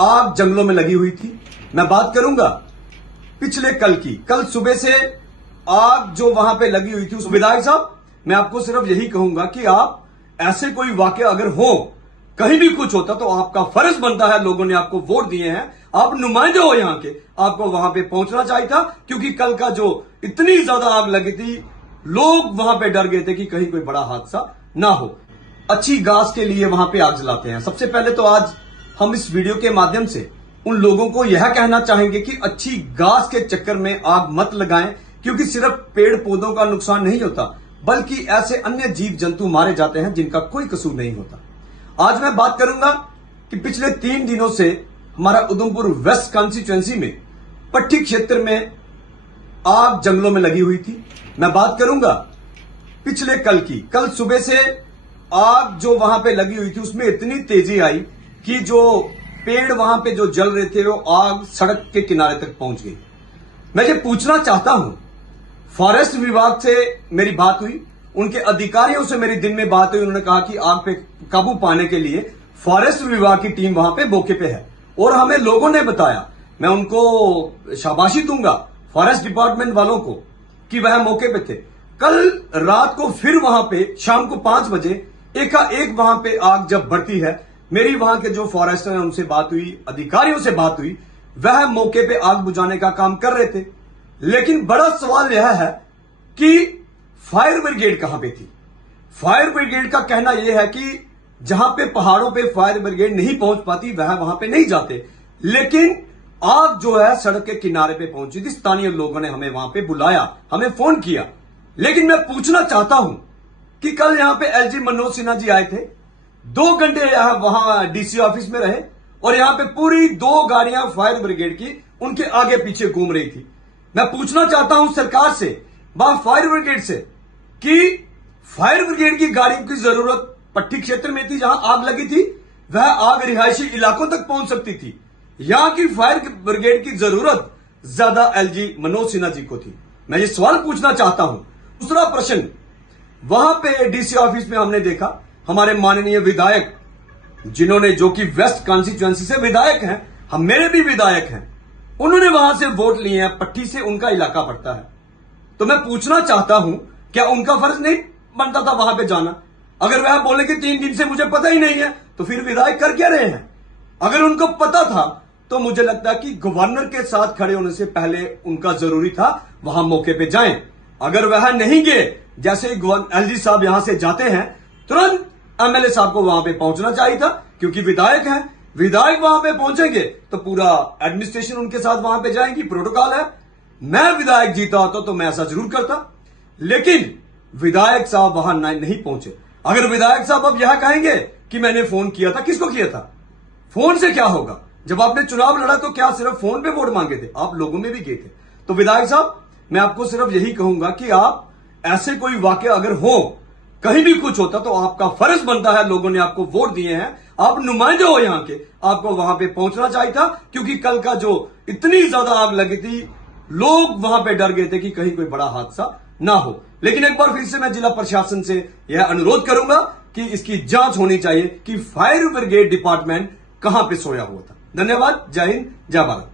आग जंगलों में लगी हुई थी। मैं बात करूंगा पिछले कल की। कल सुबह से आग जो वहां पे लगी हुई थी, उस विधायक साहब मैं आपको सिर्फ यही कहूंगा कि आप ऐसे कोई वाकया अगर हो, कहीं भी कुछ होता तो आपका फर्ज बनता है, लोगों ने आपको वोट दिए हैं, आप नुमाइंदे हो यहां के, आपको वहां पे पहुंचना चाहिए था। क्योंकि कल का जो इतनी ज्यादा आग लगी थी, लोग वहां पे डर गए थे कि कहीं कोई बड़ा हादसा ना हो। अच्छी घास के लिए वहां पे आग जलाते हैं। सबसे पहले तो आज हम इस वीडियो के माध्यम से उन लोगों को यह कहना चाहेंगे कि अच्छी घास के चक्कर में आग मत लगाएं, क्योंकि सिर्फ पेड़ पौधों का नुकसान नहीं होता, बल्कि ऐसे अन्य जीव जंतु मारे जाते हैं जिनका कोई कसूर नहीं होता। आज मैं बात करूंगा कि पिछले 3 दिनों से हमारा उधमपुर वेस्ट कॉन्स्टिट्यूएंसी में पट्टी क्षेत्र में आग जंगलों में लगी हुई थी। मैं बात करूंगा पिछले कल की। कल सुबह से आग जो वहां पे लगी हुई थी, उसमें इतनी तेजी आई कि जो पेड़ वहां पे जो जल रहे थे, वो आग सड़क के किनारे तक पहुंच गई। मैं ये पूछना चाहता हूं, फॉरेस्ट विभाग से मेरी बात हुई, उनके अधिकारियों से मेरी दिन में बात हुई। उन्होंने कहा कि आग पे काबू पाने के लिए फॉरेस्ट विभाग की टीम वहां पे मौके पे है, और हमें लोगों ने बताया, मैं उनको शाबाशी दूंगा फॉरेस्ट डिपार्टमेंट वालों को कि वह मौके पे थे। कल रात को फिर वहां पे शाम को 5 बजे एकाएक वहां पे आग जब बढ़ती है, मेरी वहां के जो फॉरेस्टर हैं उनसे बात हुई, अधिकारियों से बात हुई, वह मौके पे आग बुझाने का काम कर रहे थे। लेकिन बड़ा सवाल यह है कि फायर ब्रिगेड कहां पे थी। फायर ब्रिगेड का कहना यह है कि जहां पे पहाड़ों पे फायर ब्रिगेड नहीं पहुंच पाती, वह वहां पे नहीं जाते। लेकिन आग जो है सड़क के किनारे पे पहुंची थी। स्थानीय लोगों ने हमें वहां पे बुलाया, हमें फोन किया। लेकिन मैं पूछना चाहता हूं कि कल यहां पे एलजी मनोज सिन्हा जी आए थे, 2 घंटे यहां वहां डीसी ऑफिस में रहे, और यहां पे पूरी 2 गाड़ियां फायर ब्रिगेड की उनके आगे पीछे घूम रही थी। मैं पूछना चाहता हूं सरकार से, वहां फायर ब्रिगेड से, कि फायर ब्रिगेड की गाड़ियों की जरूरत पट्टी क्षेत्र में थी, जहां आग लगी थी, वह आग रिहायशी इलाकों तक पहुंच सकती थी। यहां की फायर ब्रिगेड की जरूरत ज्यादा एलजी मनोज सिन्हा जी को थी। मैं ये सवाल पूछना चाहता हूं। दूसरा प्रश्न, वहां पे डीसी ऑफिस में हमने देखा हमारे माननीय विधायक, जिन्होंने, जो कि वेस्ट कॉन्स्टिट्यूएंसी से विधायक हैं, हम मेरे भी विधायक हैं, उन्होंने वहां से वोट लिए हैं। पट्टी से उनका इलाका पड़ता है। तो मैं पूछना चाहता हूं, क्या उनका फर्ज नहीं बनता था वहां पे जाना? अगर वह बोले कि 3 दिन से मुझे पता ही नहीं है, तो फिर विधायक कर क्या रहे हैं? अगर उनको पता था तो मुझे लगता है कि गवर्नर के साथ खड़े होने से पहले उनका जरूरी था वहां मौके पे जाएं। अगर वह नहीं गए, जैसे एलजी साहब यहां से जाते हैं, तुरंत एमएलए साहब को वहां पे पहुंचना चाहिए था, क्योंकि विधायक हैं। विधायक वहां पे पहुंचेंगे तो पूरा एडमिनिस्ट्रेशन उनके साथ वहां पे जाएगी, प्रोटोकॉल है। मैं विधायक जीता होता तो मैं ऐसा जरूर करता, लेकिन विधायक साहब वहां नहीं पहुंचे। अगर विधायक साहब अब यह कहेंगे कि मैंने फोन किया था, किसको किया था? फोन से क्या होगा? जब आपने चुनाव लड़ा तो क्या सिर्फ फोन पे वोट मांगे थे? आप लोगों में भी गए थे। तो विधायक साहब, मैं आपको सिर्फ यही कहूंगा कि आप ऐसे कोई वाकया अगर हो, कहीं भी कुछ होता तो आपका फर्ज बनता है, लोगों ने आपको वोट दिए हैं, आप नुमाइंदे हो यहां के, आपको वहां पे पहुंचना चाहिए था। क्योंकि कल का जो इतनी ज्यादा आग लगी थी, लोग वहां पे डर गए थे कि कहीं कोई बड़ा हादसा ना हो। लेकिन एक बार फिर से मैं जिला प्रशासन से यह अनुरोध करूंगा कि इसकी जांच होनी चाहिए कि फायर ब्रिगेड डिपार्टमेंट कहां पे सोया हुआ था। धन्यवाद। जय हिंद, जय भारत।